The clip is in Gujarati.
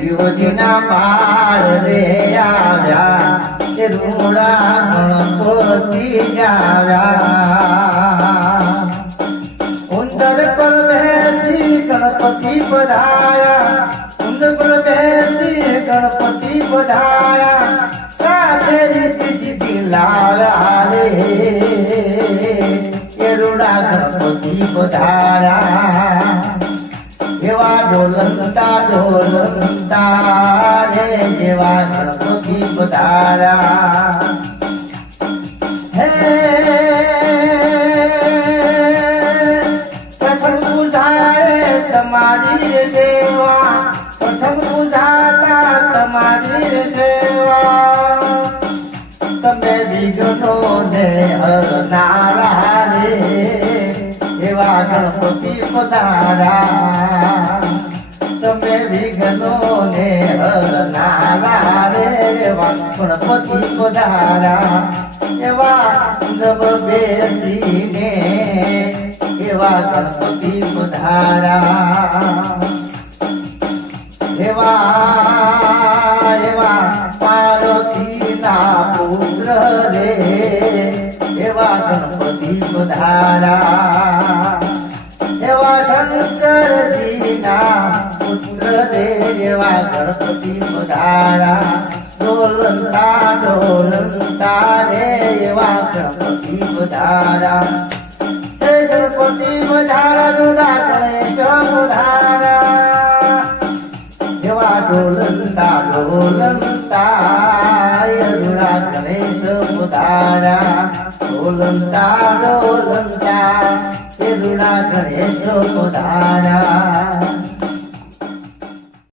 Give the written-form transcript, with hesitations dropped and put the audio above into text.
શિવજીના પાળ રે આવ્યા એ રૂડા ગણપતિ આવ્યા ઉંદર પર બેસી ગણપતિ પધાર્યા ઉંદર પર બેસી ગણપતિ પધાર્યા સાથે રીતિ સીધી લાવ્યા રે એ રૂડા ગણપતિ પધાર્યા એવા ઢોલંતા રે એવા ગણપતિ પધાર્યા હે પ્રથમ પૂજાએ તમારી સેવા પ્રથમ પૂજાતા તમારી સેવા તમે વિઘ્નો ને હરનારા રે એવા ગણપતિ પધાર્યા તમે વિઘ્નો ને હરનારા રે એવા ગણપતિ પધાર્યા એવા નવ બેસીને એવા ગણપતિ પધાર્યા એવા પાર્વતીના પુત્ર રે એવા ગણપતિ પધાર્યા એવા શંકરજીના પુત્ર રે એવા ગણપતિ પધાર્યા ડોલતા રે એવા ગણપતિ પધાર્યા હે ગણપતિ પધાર્યા રૂડા ગણેશ પધાર્યા એવા ડોલતા રૂડા ગણેશ પધાર્યા ડોલતા એ રૂડા ગણેશ પધાર્યા